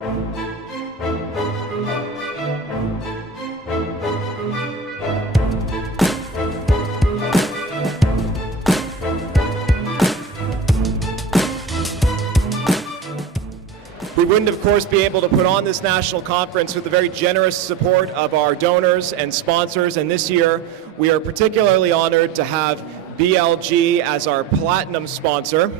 We wouldn't, of course, be able to put on this national conference with the very generous support of our donors and sponsors, and this year we are particularly honored to have BLG as our platinum sponsor.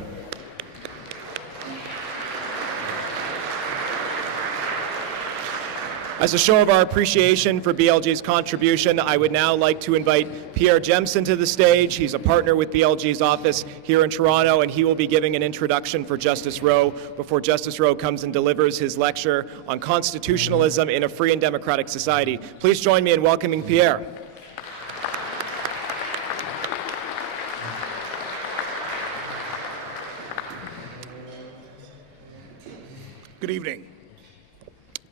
As a show of our appreciation for BLG's contribution, I would now like to invite Pierre Jemison to the stage. He's a partner with BLG's office here in Toronto, and he will be giving an introduction for Justice Rowe before Justice Rowe comes and delivers his lecture on constitutionalism in a free and democratic society. Please join me in welcoming Pierre. Good evening.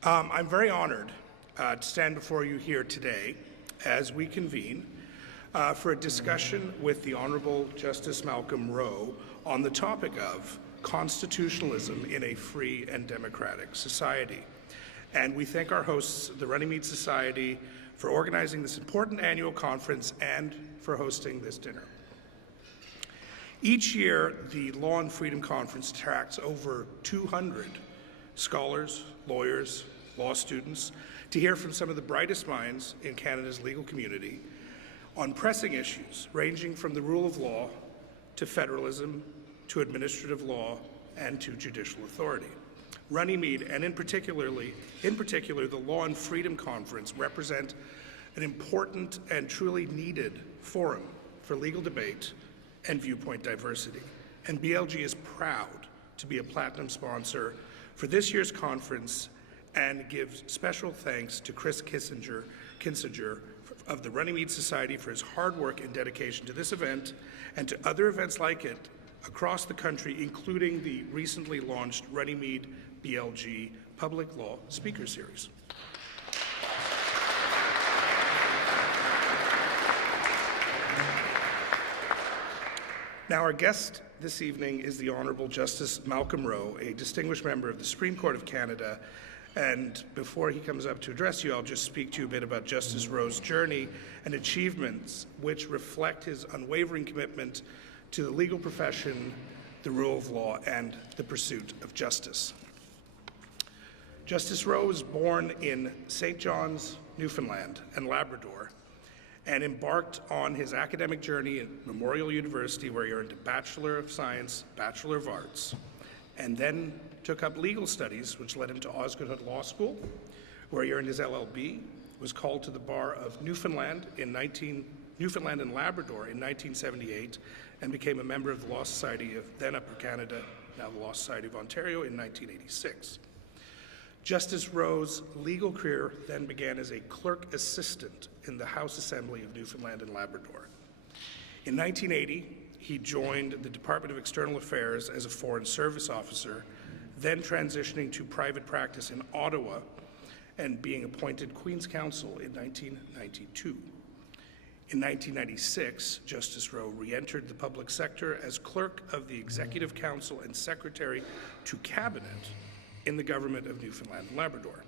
I'm very honored to stand before you here today as we convene for a discussion with the Honorable Justice Malcolm Rowe on the topic of constitutionalism in a free and democratic society. And we thank our hosts, the Runnymede Society, for organizing this important annual conference and for hosting this dinner. Each year, the Law and Freedom Conference attracts over 200 scholars, lawyers, law students, to hear from some of the brightest minds in Canada's legal community on pressing issues ranging from the rule of law to federalism to administrative law and to judicial authority. Runnymede, and in particular the Law and Freedom Conference, represent an important and truly needed forum for legal debate and viewpoint diversity. And BLG is proud to be a platinum sponsor for this year's conference and gives special thanks to Chris Kinsinger of the Runnymede Society for his hard work and dedication to this event and to other events like it across the country, including the recently launched Runnymede BLG Public Law Speaker Series. Now, our guest this evening is the Honorable Justice Malcolm Rowe, a distinguished member of the Supreme Court of Canada. And before he comes up to address you, I'll just speak to you a bit about Justice Rowe's journey and achievements which reflect his unwavering commitment to the legal profession, the rule of law, and the pursuit of justice. Justice Rowe was born in St. John's, Newfoundland and Labrador, and embarked on his academic journey at Memorial University, where he earned a Bachelor of Science, Bachelor of Arts, and then took up legal studies, which led him to Osgoode Hood Law School, where he earned his LLB, was called to the bar of Newfoundland and Labrador in 1978, and became a member of the Law Society of then Upper Canada, now the Law Society of Ontario, in 1986. Justice Rowe's legal career then began as a clerk assistant in the House Assembly of Newfoundland and Labrador. In 1980, he joined the Department of External Affairs as a Foreign Service officer, then transitioning to private practice in Ottawa and being appointed Queen's Counsel in 1992. In 1996, Justice Rowe re-entered the public sector as clerk of the Executive Council and Secretary to Cabinet in the government of Newfoundland and Labrador.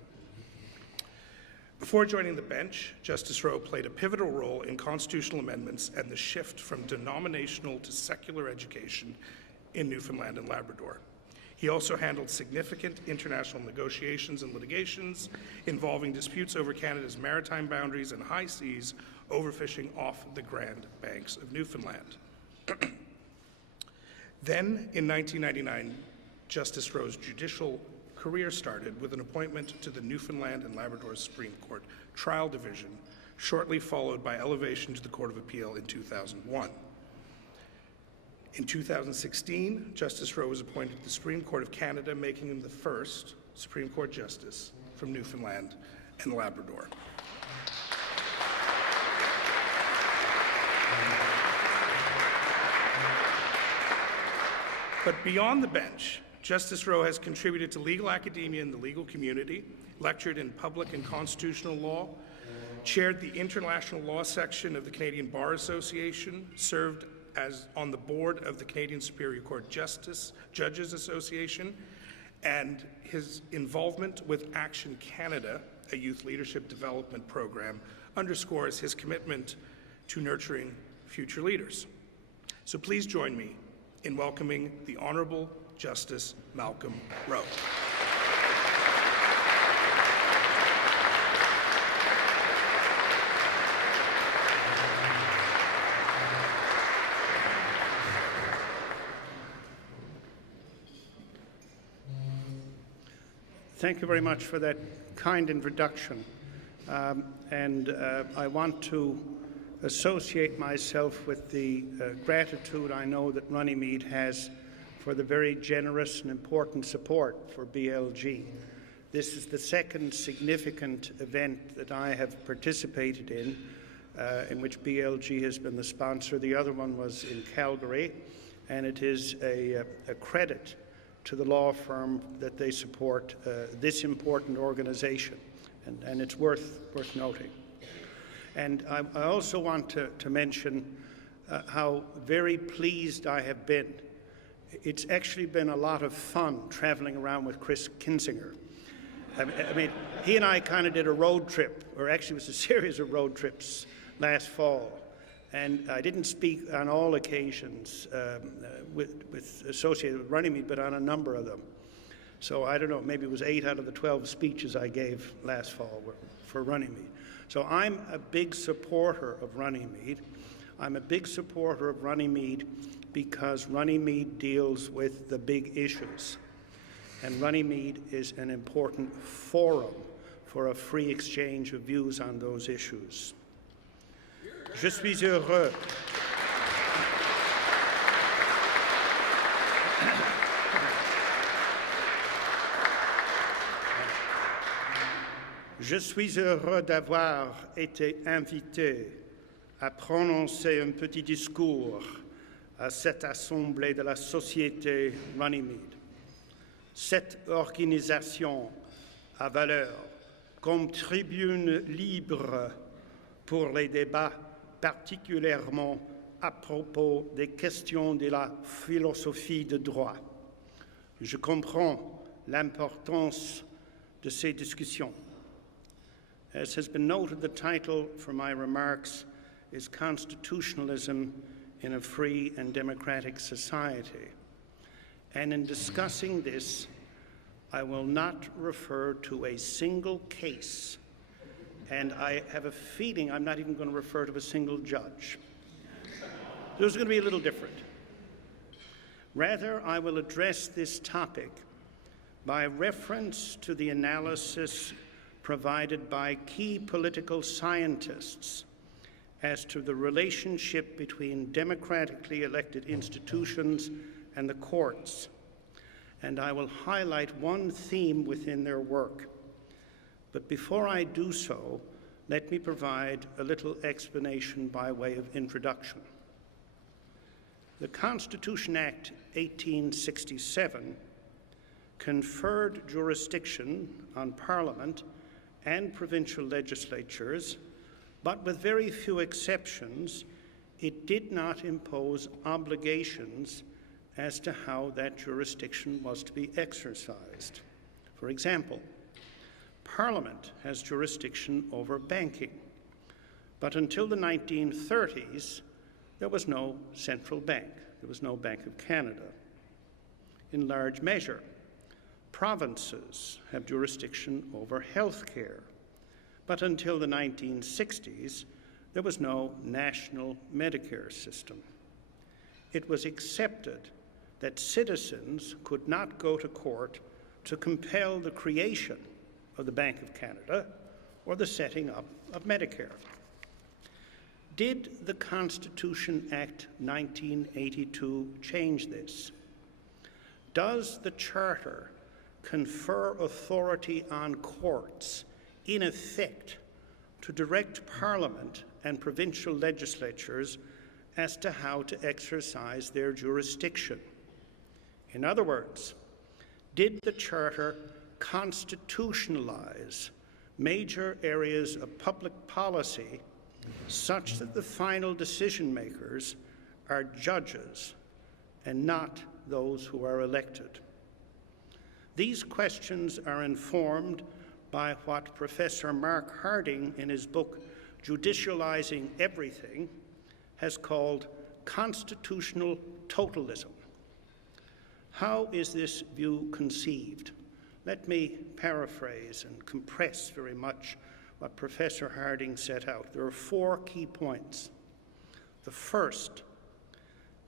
Before joining the bench, Justice Rowe played a pivotal role in constitutional amendments and the shift from denominational to secular education in Newfoundland and Labrador. He also handled significant international negotiations and litigations involving disputes over Canada's maritime boundaries and high seas, overfishing off the Grand Banks of Newfoundland. Then, in 1999, Justice Rowe's judicial career started with an appointment to the Newfoundland and Labrador Supreme Court Trial Division, shortly followed by elevation to the Court of Appeal in 2001. In 2016, Justice Rowe was appointed to the Supreme Court of Canada, making him the first Supreme Court Justice from Newfoundland and Labrador. But beyond the bench, Justice Rowe has contributed to legal academia and the legal community, lectured in public and constitutional law, chaired the international law section of the Canadian Bar Association, served as on the board of the Canadian Superior Court Judges Association, and his involvement with Action Canada, a youth leadership development program, underscores his commitment to nurturing future leaders. So please join me in welcoming the Honourable Justice Malcolm Rowe. Thank you very much for that kind introduction. I want to associate myself with the gratitude I know that Runnymede has for the very generous and important support for BLG. This is the second significant event that I have participated in which BLG has been the sponsor. The other one was in Calgary, and it is a credit to the law firm that they support this important organization, and it's worth noting. And I also want to mention how very pleased I have been. It's actually been a lot of fun traveling around with Chris Kinzinger. I mean, he and I kind of did a road trip, or actually it was a series of road trips last fall. And I didn't speak on all occasions associated with Runnymede, but on a number of them. So I don't know, maybe it was 8 out of the 12 speeches I gave last fall were for Runnymede. So I'm a big supporter of Runnymede. I'm a big supporter of Runnymede because Runnymede deals with the big issues. And Runnymede is an important forum for a free exchange of views on those issues. Je suis heureux. Je suis heureux d'avoir été invité à prononcer un petit discours à cette assemblée de la société Runnymede. Cette organisation à valeur comme tribune libre pour les débats particulièrement à propos des questions de la philosophie de droit. Je comprends l'importance de ces discussions. As has been noted, the title for my remarks is Constitutionalism in a Free and Democratic Society. And in discussing this, I will not refer to a single case, and I have a feeling I'm not even going to refer to a single judge. So it's going to be a little different. Rather, I will address this topic by reference to the analysis provided by key political scientists as to the relationship between democratically elected institutions and the courts. And I will highlight one theme within their work. But before I do so, let me provide a little explanation by way of introduction. The Constitution Act 1867 conferred jurisdiction on Parliament and provincial legislatures, but with very few exceptions, it did not impose obligations as to how that jurisdiction was to be exercised. For example, Parliament has jurisdiction over banking, but until the 1930s, there was no central bank. There was no Bank of Canada. In large measure, provinces have jurisdiction over health care, but until the 1960s, there was no national Medicare system. It was accepted that citizens could not go to court to compel the creation of the Bank of Canada or the setting up of Medicare. Did the Constitution Act 1982 change this? Does the Charter confer authority on courts, in effect, to direct Parliament and provincial legislatures as to how to exercise their jurisdiction? In other words, did the Charter constitutionalize major areas of public policy such that the final decision makers are judges and not those who are elected? These questions are informed by what Professor Mark Harding, in his book Judicializing Everything, has called constitutional totalism. How is this view conceived? Let me paraphrase and compress very much what Professor Harding set out. There are 4 key points. The first,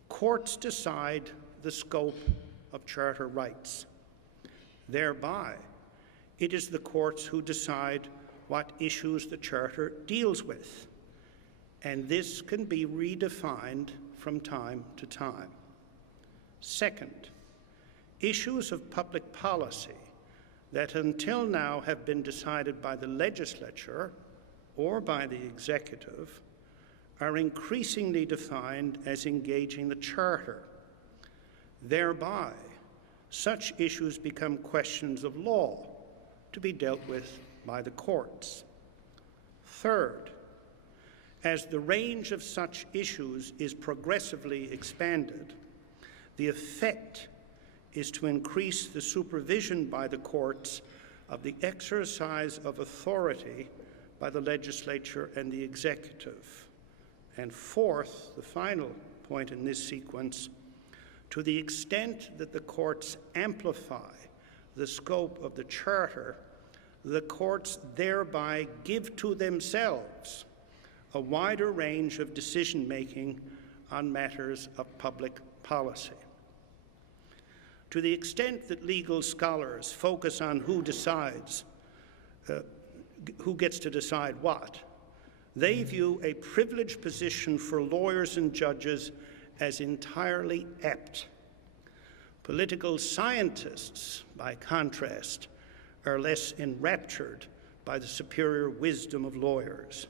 courts decide the scope of charter rights. Thereby, it is the courts who decide what issues the Charter deals with, and this can be redefined from time to time. Second, issues of public policy that until now have been decided by the legislature or by the executive are increasingly defined as engaging the Charter. Thereby, such issues become questions of law to be dealt with by the courts. Third, as the range of such issues is progressively expanded, the effect is to increase the supervision by the courts of the exercise of authority by the legislature and the executive. And fourth, the final point in this sequence, to the extent that the courts amplify the scope of the Charter, the courts thereby give to themselves a wider range of decision-making on matters of public policy. To the extent that legal scholars focus on who decides, who gets to decide what, they view a privileged position for lawyers and judges as entirely apt. Political scientists, by contrast, are less enraptured by the superior wisdom of lawyers.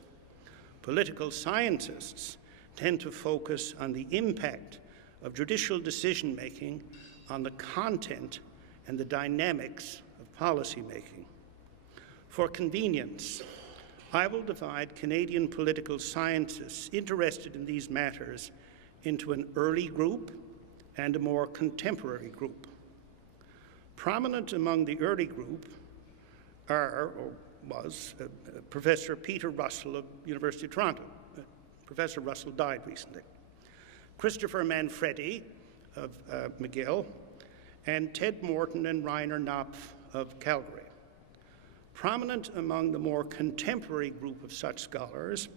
Political scientists tend to focus on the impact of judicial decision-making on the content and the dynamics of policy-making. For convenience, I will divide Canadian political scientists interested in these matters into an early group and a more contemporary group. Prominent among the early group was Professor Peter Russell of University of Toronto. Professor Russell died recently. Christopher Manfredi of McGill, and Ted Morton and Rainer Knopf of Calgary. Prominent among the more contemporary group of such scholars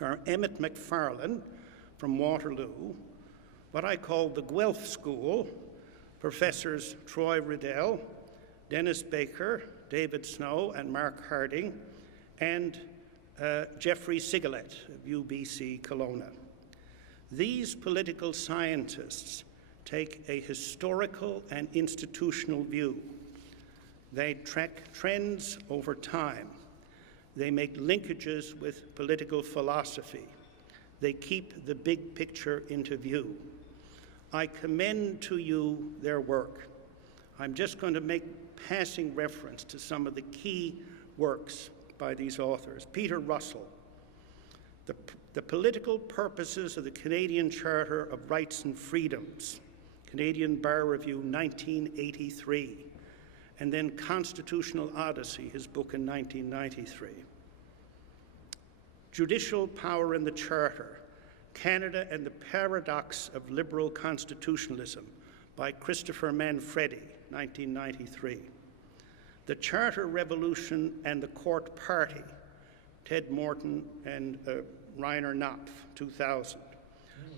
are Emmett McFarlane from Waterloo, what I call the Guelph School, Professors Troy Riddell, Dennis Baker, David Snow, and Mark Harding, and Jeffrey Sigalet of UBC Kelowna. These political scientists take a historical and institutional view. They track trends over time. They make linkages with political philosophy. They keep the big picture into view. I commend to you their work. I'm just going to make passing reference to some of the key works by these authors. Peter Russell, The Political Purposes of the Canadian Charter of Rights and Freedoms, Canadian Bar Review, 1983, and then Constitutional Odyssey, his book in 1993. Judicial Power in the Charter, Canada and the Paradox of Liberal Constitutionalism, by Christopher Manfredi, 1993. The Charter Revolution and the Court Party, Ted Morton and Rainer Knopf, 2000.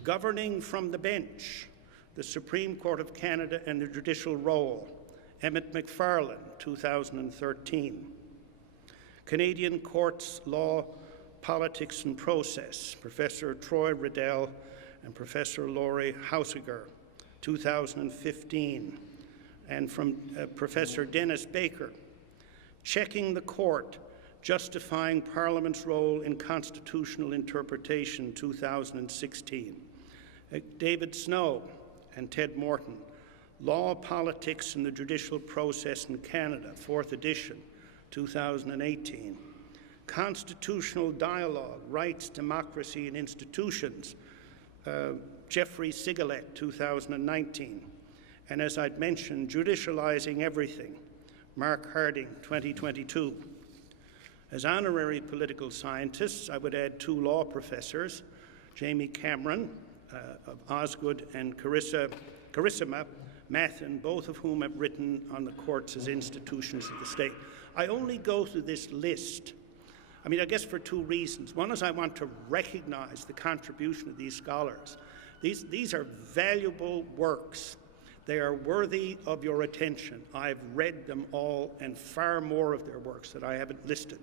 Governing from the Bench, the Supreme Court of Canada and the Judicial Role, Emmett McFarlane, 2013. Canadian Courts, Law, Politics and Process, Professor Troy Riddell and Professor Laurie Hausiger, 2015. And from Professor Dennis Baker, Checking the Court, Justifying Parliament's Role in Constitutional Interpretation, 2016. David Snow and Ted Morton, Law, Politics and the Judicial Process in Canada, 4th edition, 2018. Constitutional Dialogue, Rights, Democracy and Institutions, Jeffrey Sigalet, 2019. and as I'd mentioned, Judicializing Everything, Mark Harding, 2022. As honorary political scientists, I would add 2 law professors, Jamie Cameron of Osgood and Carissima Mathen, both of whom have written on the courts as institutions of the state. I only go through this list, I guess for 2 reasons. One is I want to recognize the contribution of these scholars. These are valuable works. They are worthy of your attention. I've read them all and far more of their works that I haven't listed.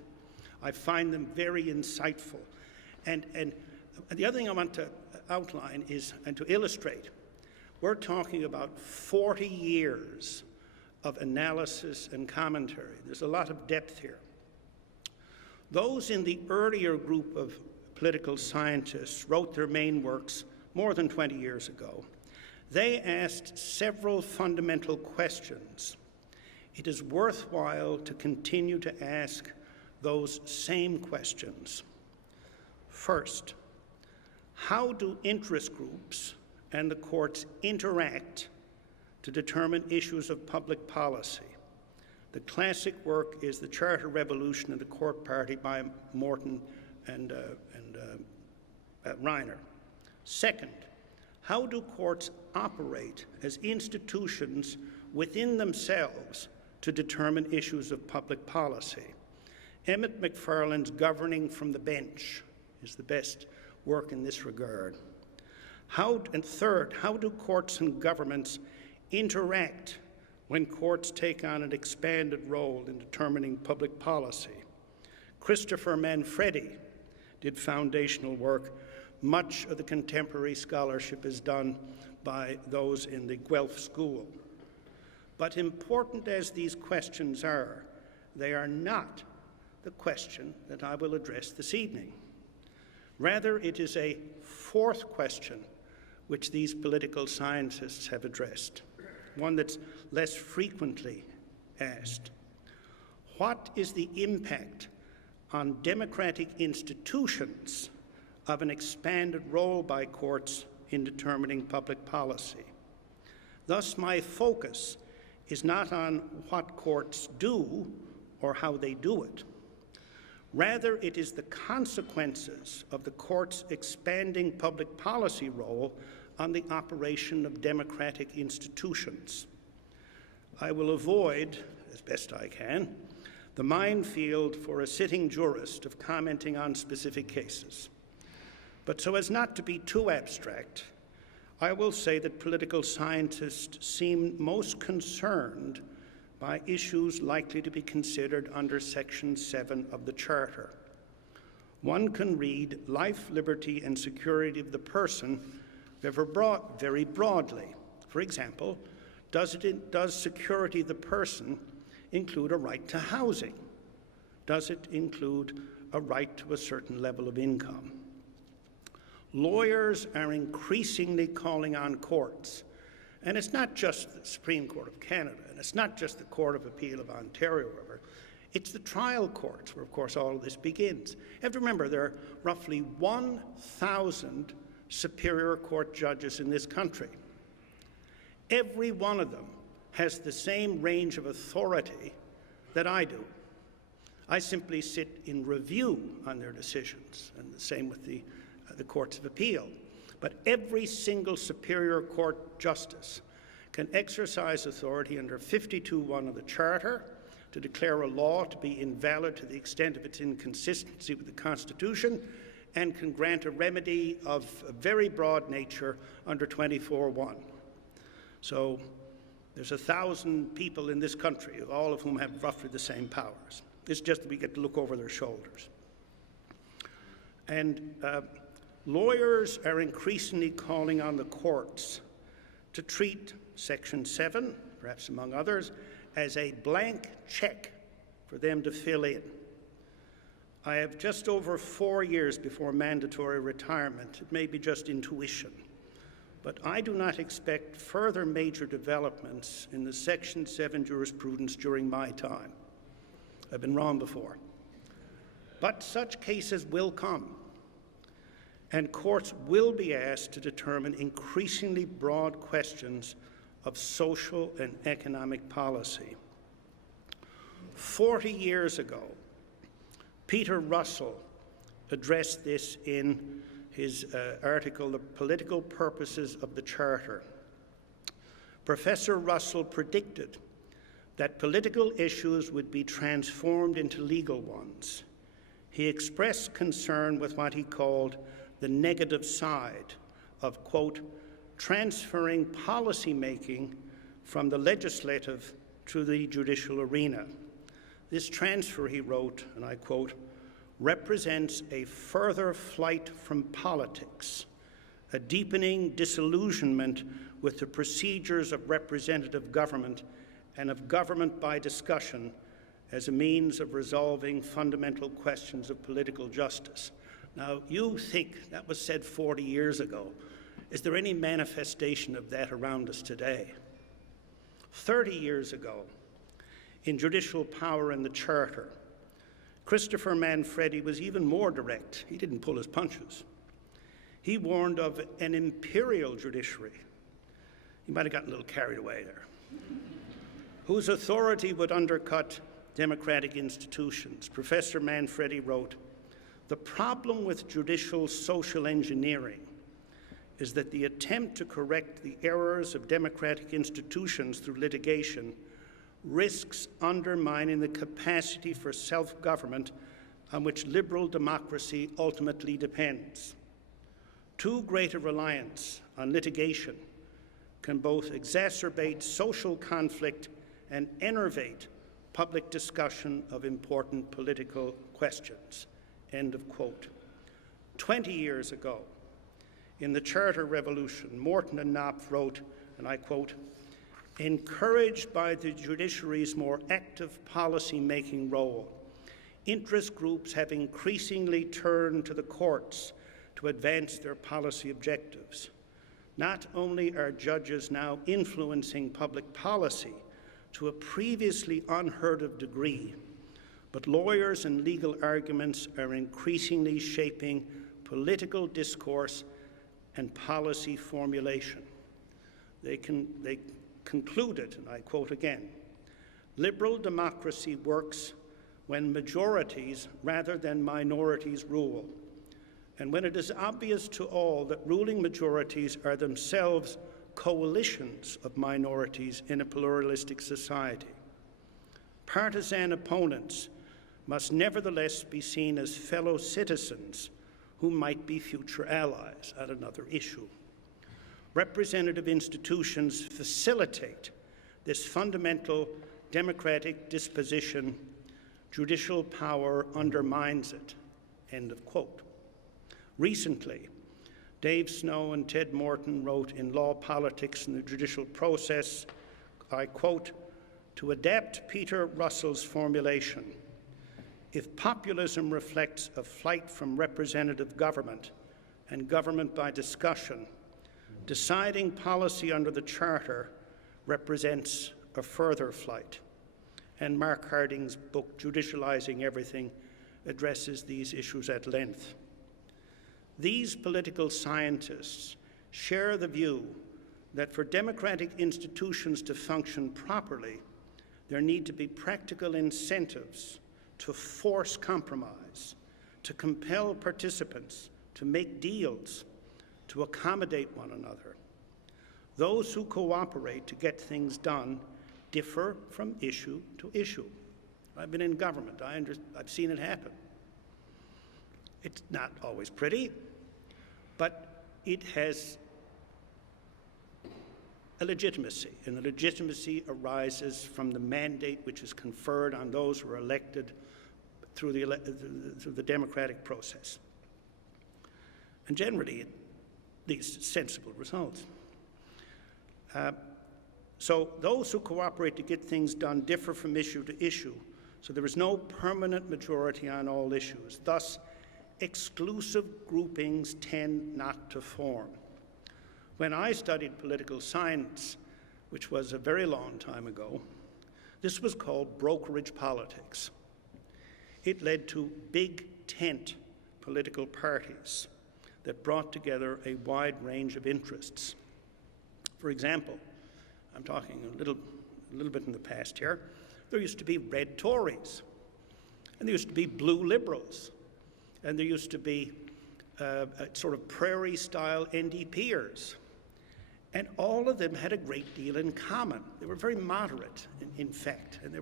I find them very insightful. And the other thing I want to outline is, and to illustrate, we're talking about 40 years of analysis and commentary. There's a lot of depth here. Those in the earlier group of political scientists wrote their main works more than 20 years ago. They asked several fundamental questions. It is worthwhile to continue to ask those same questions. First, how do interest groups and the courts interact to determine issues of public policy? The classic work is The Charter Revolution and the Court Party by Morton and Reiner. Second, how do courts operate as institutions within themselves to determine issues of public policy? Emmett McFarlane's Governing from the Bench is the best work in this regard. And third, how do courts and governments interact when courts take on an expanded role in determining public policy? Christopher Manfredi did foundational work. Much of the contemporary scholarship is done by those in the Guelph School. But important as these questions are, they are not the question that I will address this evening. Rather, it is a 4th question which these political scientists have addressed, one that's less frequently asked. What is the impact on democratic institutions of an expanded role by courts in determining public policy? Thus, my focus is not on what courts do or how they do it. Rather, it is the consequences of the court's expanding public policy role on the operation of democratic institutions. I will avoid, as best I can, the minefield for a sitting jurist of commenting on specific cases. But so as not to be too abstract, I will say that political scientists seem most concerned by issues likely to be considered under Section 7 of the Charter. One can read life, liberty, and security of the person very broadly. For example, does security of the person include a right to housing? Does it include a right to a certain level of income? Lawyers are increasingly calling on courts, and it's not just the Supreme Court of Canada, and it's not just the Court of Appeal of Ontario, it's the trial courts where, of course, all of this begins. You have to remember there are roughly 1,000 Superior Court judges in this country. Every one of them has the same range of authority that I do. I simply sit in review on their decisions, and the same with the Courts of Appeal. But every single Superior Court justice can exercise authority under 52(1) of the Charter to declare a law to be invalid to the extent of its inconsistency with the Constitution, and can grant a remedy of a very broad nature under 24(1). So there's 1,000 people in this country, all of whom have roughly the same powers. It's just that we get to look over their shoulders. And lawyers are increasingly calling on the courts to treat Section 7, perhaps among others, as a blank check for them to fill in. I have just over 4 years before mandatory retirement. It may be just intuition, but I do not expect further major developments in the Section 7 jurisprudence during my time. I've been wrong before. But such cases will come, and courts will be asked to determine increasingly broad questions of social and economic policy. 40 years ago, Peter Russell addressed this in his article, The Political Purposes of the Charter. Professor Russell predicted that political issues would be transformed into legal ones. He expressed concern with what he called the negative side of, quote, transferring policy-making from the legislative to the judicial arena. This transfer, he wrote, and I quote, represents a further flight from politics, a deepening disillusionment with the procedures of representative government and of government by discussion as a means of resolving fundamental questions of political justice. Now, you think that was said 40 years ago. Is there any manifestation of that around us today? 30 years ago, in Judicial Power and the Charter, Christopher Manfredi was even more direct. He didn't pull his punches. He warned of an imperial judiciary. He might have gotten a little carried away there. Whose authority would undercut democratic institutions. Professor Manfredi wrote, "The problem with judicial social engineering is that the attempt to correct the errors of democratic institutions through litigation risks undermining the capacity for self-government on which liberal democracy ultimately depends. Too great a reliance on litigation can both exacerbate social conflict and enervate public discussion of important political questions." End of quote. 20 years ago, in the Charter Revolution, Morton and Knopf wrote, and I quote, "Encouraged by the judiciary's more active policy-making role, interest groups have increasingly turned to the courts to advance their policy objectives. Not only are judges now influencing public policy to a previously unheard of degree, but lawyers and legal arguments are increasingly shaping political discourse and policy formulation." They concluded, and I quote again, "Liberal democracy works when majorities rather than minorities rule, and when it is obvious to all that ruling majorities are themselves coalitions of minorities in a pluralistic society. Partisan opponents must nevertheless be seen as fellow citizens who might be future allies at another issue. Representative institutions facilitate this fundamental democratic disposition. Judicial power undermines it." End of quote. Recently, Dave Snow and Ted Morton wrote in Law, Politics, and the Judicial Process, I quote, "To adapt Peter Russell's formulation, if populism reflects a flight from representative government and government by discussion, deciding policy under the Charter represents a further flight." And Mark Harding's book, Judicializing Everything, addresses these issues at length. These political scientists share the view that for democratic institutions to function properly, there need to be practical incentives to force compromise, to compel participants to make deals, to accommodate one another. Those who cooperate to get things done differ from issue to issue. I've been in government. I've seen it happen. It's not always pretty, but it has a legitimacy, and the legitimacy arises from the mandate which is conferred on those who are elected through the democratic process. And generally, it leads to sensible results. So those who cooperate to get things done differ from issue to issue, so there is no permanent majority on all issues. Thus, exclusive groupings tend not to form. When I studied political science, which was a very long time ago, this was called brokerage politics. It led to big tent political parties that brought together a wide range of interests. For example, I'm talking a little bit in the past here, there used to be red Tories, and there used to be blue Liberals, and there used to be sort of prairie-style NDPers. And all of them had a great deal in common. They were very moderate, in fact, and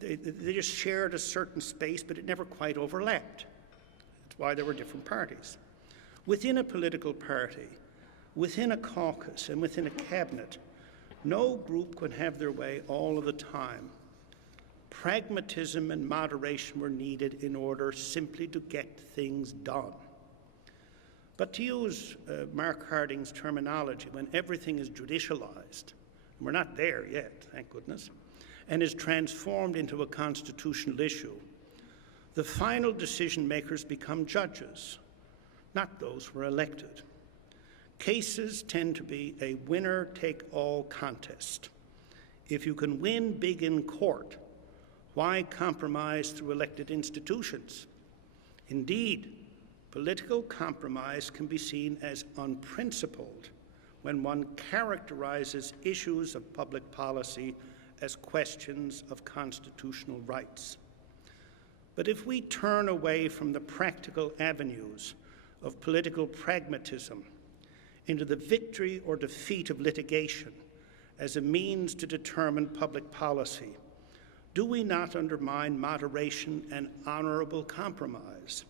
they just shared a certain space, but it never quite overlapped. That's why there were different parties. Within a political party, within a caucus, and within a cabinet, no group could have their way all of the time. Pragmatism and moderation were needed in order simply to get things done. But to use Mark Harding's terminology, when everything is judicialized, and we're not there yet, thank goodness, and is transformed into a constitutional issue, the final decision makers become judges, not those who are elected. Cases tend to be a winner-take-all contest. If you can win big in court, why compromise through elected institutions? Indeed, political compromise can be seen as unprincipled when one characterizes issues of public policy as questions of constitutional rights. But if we turn away from the practical avenues of political pragmatism into the victory or defeat of litigation as a means to determine public policy, do we not undermine moderation and honorable compromise?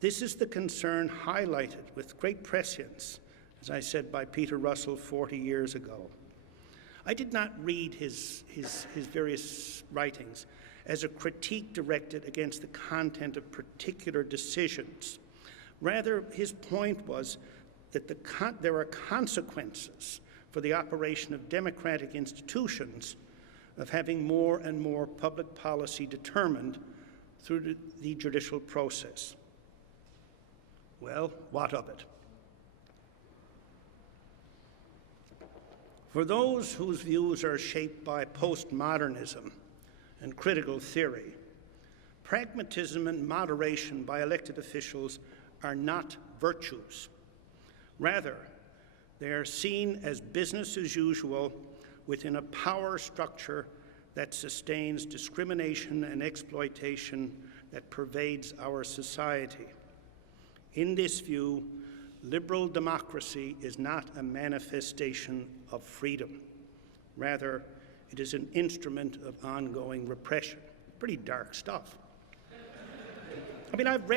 This is the concern highlighted with great prescience, as I said, by Peter Russell 40 years ago. I did not read his various writings as a critique directed against the content of particular decisions. Rather, his point was that there are consequences for the operation of democratic institutions of having more and more public policy determined through the judicial process. Well, what of it? For those whose views are shaped by postmodernism and critical theory, pragmatism and moderation by elected officials are not virtues. Rather, they are seen as business as usual within a power structure that sustains discrimination and exploitation that pervades our society. In this view, liberal democracy is not a manifestation of freedom. Rather, it is an instrument of ongoing repression. Pretty dark stuff. I mean, I've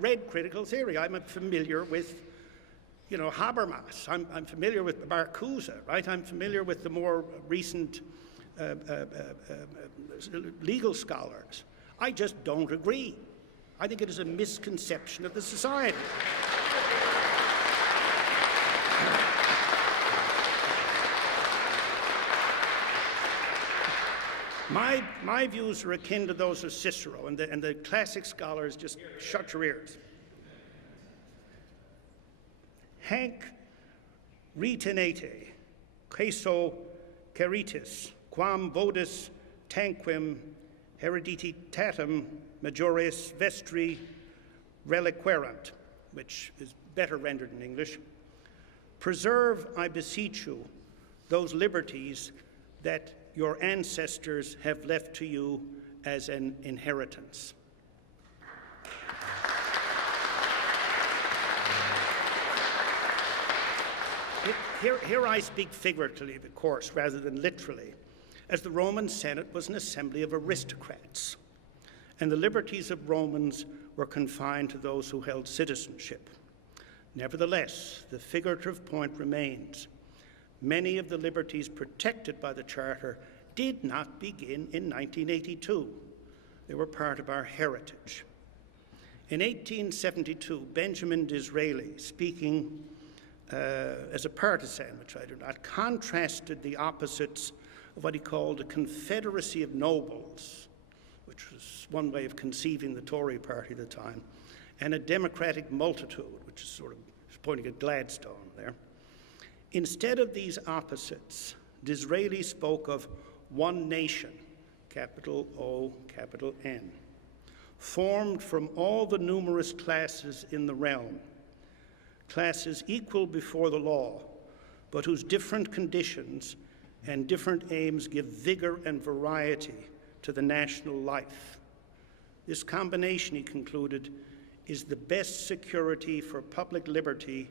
read critical theory. I'm familiar with, Habermas. I'm familiar with Marcuse, right? I'm familiar with the more recent legal scholars. I just don't agree. I think it is a misconception of the society. My views are akin to those of Cicero, and the classic scholars just shut your ears. Hanc retenete, queso caritis, quam vodis tanquim hereditatem majores vestri reliquerant, which is better rendered in English. Preserve, I beseech you, those liberties that your ancestors have left to you as an inheritance. Here I speak figuratively, of course, rather than literally, as the Roman Senate was an assembly of aristocrats, and the liberties of Romans were confined to those who held citizenship. Nevertheless, the figurative point remains. Many of the liberties protected by the Charter did not begin in 1982. They were part of our heritage. In 1872, Benjamin Disraeli, speaking as a partisan, which I do not, contrasted the opposites of what he called a confederacy of nobles, which was one way of conceiving the Tory party at the time, and a democratic multitude, which is sort of pointing at Gladstone there. Instead of these opposites, Disraeli spoke of one nation, capital O, capital N, formed from all the numerous classes in the realm, classes equal before the law, but whose different conditions and different aims give vigor and variety to the national life. This combination, he concluded, is the best security for public liberty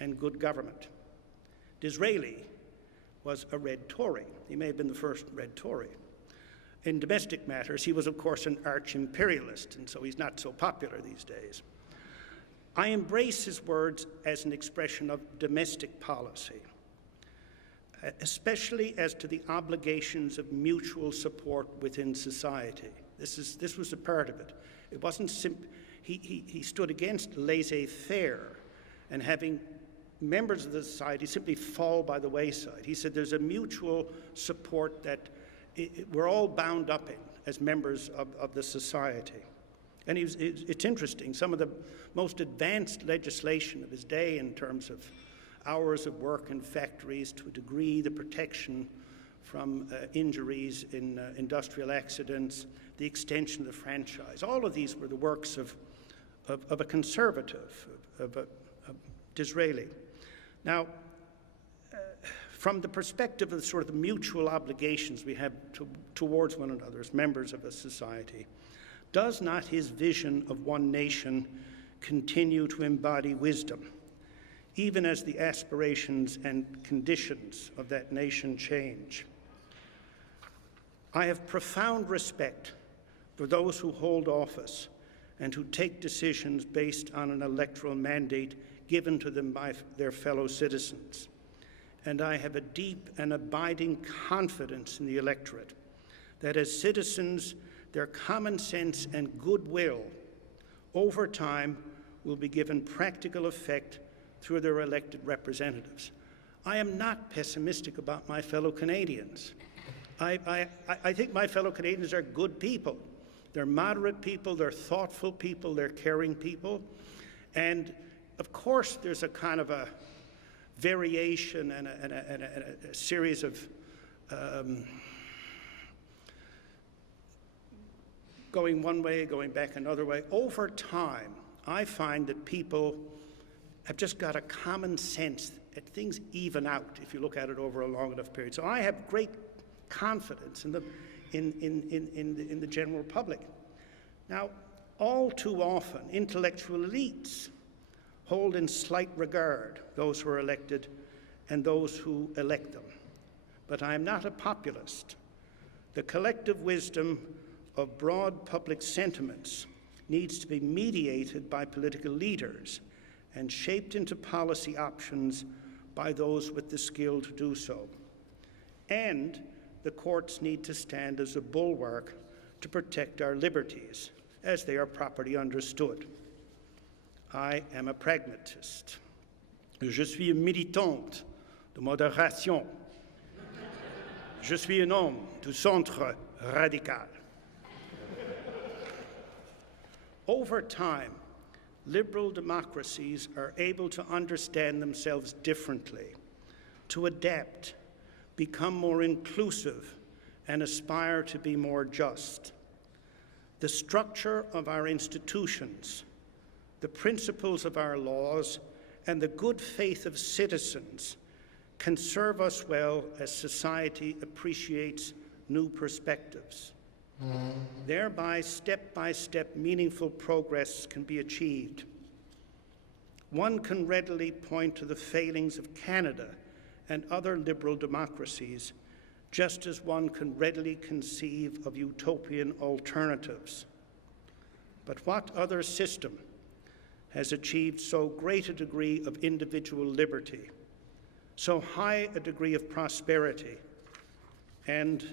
and good government. Disraeli was a Red Tory. He may have been the first Red Tory. In domestic matters, he was, of course, an arch-imperialist, and so he's not so popular these days. I embrace his words as an expression of domestic policy, especially as to the obligations of mutual support within society. This was a part of it. It wasn't he stood against laissez-faire and having members of the society simply fall by the wayside. He said there's a mutual support that we're all bound up in as members of the society. And it's interesting, some of the most advanced legislation of his day in terms of hours of work in factories, to a degree, the protection from injuries in industrial accidents, the extension of the franchise. All of these were the works of a conservative, of Disraeli. Now, from the perspective of sort of the mutual obligations we have towards one another as members of a society, does not his vision of one nation continue to embody wisdom, even as the aspirations and conditions of that nation change? I have profound respect for those who hold office and who take decisions based on an electoral mandate given to them by their fellow citizens. And I have a deep and abiding confidence in the electorate that as citizens, their common sense and goodwill over time will be given practical effect through their elected representatives. I am not pessimistic about my fellow Canadians. I think my fellow Canadians are good people. They're moderate people, they're thoughtful people, they're caring people. And of course, there's a kind of a variation and a series of going one way, going back another way. Over time, I find that people have just got a common sense that things even out if you look at it over a long enough period. So I have great confidence in the general public. Now, all too often, intellectual elites hold in slight regard those who are elected and those who elect them. But I am not a populist. The collective wisdom of broad public sentiments needs to be mediated by political leaders and shaped into policy options by those with the skill to do so. And the courts need to stand as a bulwark to protect our liberties, as they are properly understood. I am a pragmatist. Je suis une militante de modération. Je suis un homme du centre radical. Over time, liberal democracies are able to understand themselves differently, to adapt, become more inclusive, and aspire to be more just. The structure of our institutions, the principles of our laws, and the good faith of citizens can serve us well as society appreciates new perspectives. Thereby, step-by-step, meaningful progress can be achieved. One can readily point to the failings of Canada and other liberal democracies, just as one can readily conceive of utopian alternatives. But what other system has achieved so great a degree of individual liberty, so high a degree of prosperity, and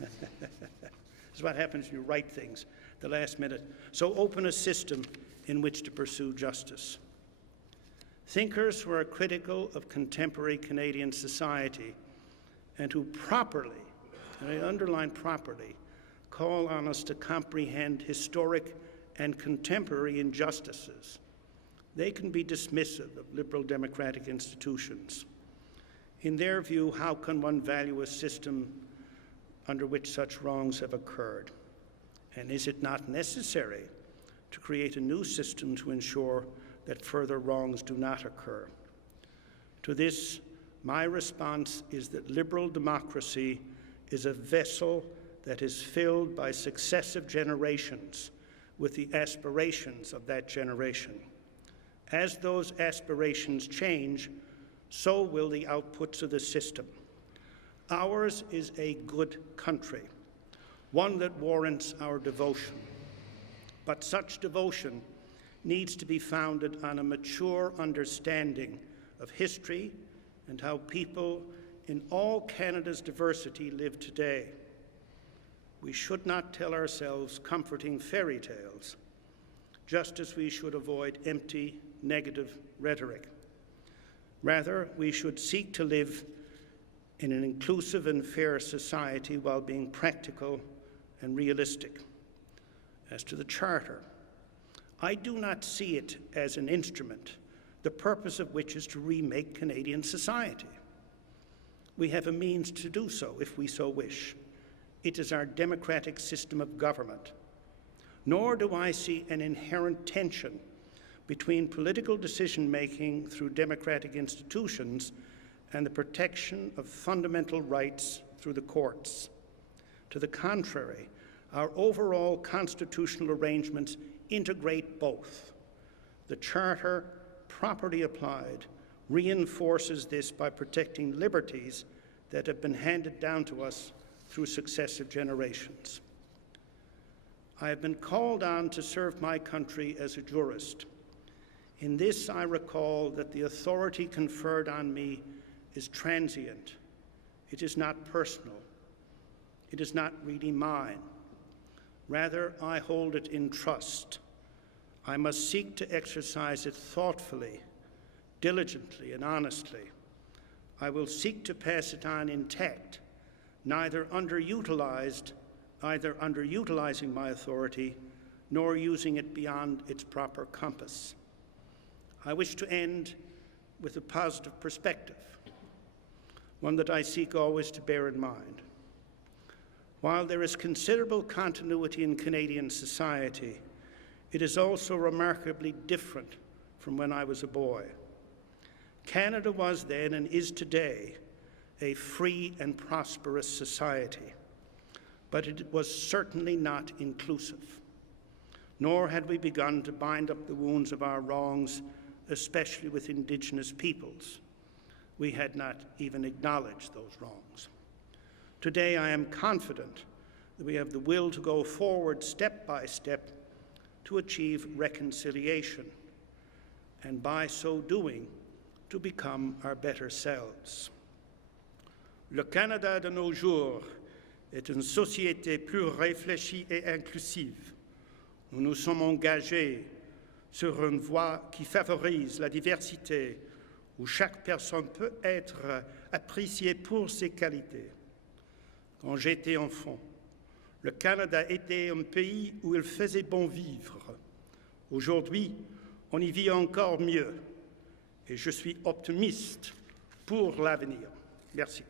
this is what happens when you write things the last minute, so open a system in which to pursue justice? Thinkers who are critical of contemporary Canadian society and who properly, and I underline properly, call on us to comprehend historic and contemporary injustices, they can be dismissive of liberal democratic institutions. In their view, how can one value a system under which such wrongs have occurred? And is it not necessary to create a new system to ensure that further wrongs do not occur. To this, my response is that liberal democracy is a vessel that is filled by successive generations with the aspirations of that generation. As those aspirations change, so will the outputs of the system. Ours is a good country, one that warrants our devotion. But such devotion needs to be founded on a mature understanding of history and how people in all Canada's diversity live today. We should not tell ourselves comforting fairy tales, just as we should avoid empty, negative rhetoric. Rather, we should seek to live in an inclusive and fair society while being practical and realistic. As to the Charter, I do not see it as an instrument, the purpose of which is to remake Canadian society. We have a means to do so if we so wish. It is our democratic system of government. Nor do I see an inherent tension between political decision-making through democratic institutions and the protection of fundamental rights through the courts. To the contrary, our overall constitutional arrangements integrate both. The Charter, properly applied, reinforces this by protecting liberties that have been handed down to us through successive generations. I have been called on to serve my country as a jurist. In this, I recall that the authority conferred on me is transient. It is not personal. It is not really mine. Rather, I hold it in trust. I must seek to exercise it thoughtfully, diligently, and honestly. I will seek to pass it on intact, neither underutilizing my authority, nor using it beyond its proper compass. I wish to end with a positive perspective, one that I seek always to bear in mind. While there is considerable continuity in Canadian society, it is also remarkably different from when I was a boy. Canada was then and is today a free and prosperous society, but it was certainly not inclusive. Nor had we begun to bind up the wounds of our wrongs, especially with Indigenous peoples. We had not even acknowledged those wrongs. Today, I am confident that we have the will to go forward step by step to achieve reconciliation, and by so doing, to become our better selves. Le Canada de nos jours est une société plus réfléchie et inclusive. Nous nous sommes engagés sur une voie qui favorise la diversité, où chaque personne peut être appréciée pour ses qualités. Quand j'étais enfant, le Canada était un pays où il faisait bon vivre. Aujourd'hui, on y vit encore mieux et je suis optimiste pour l'avenir. Merci.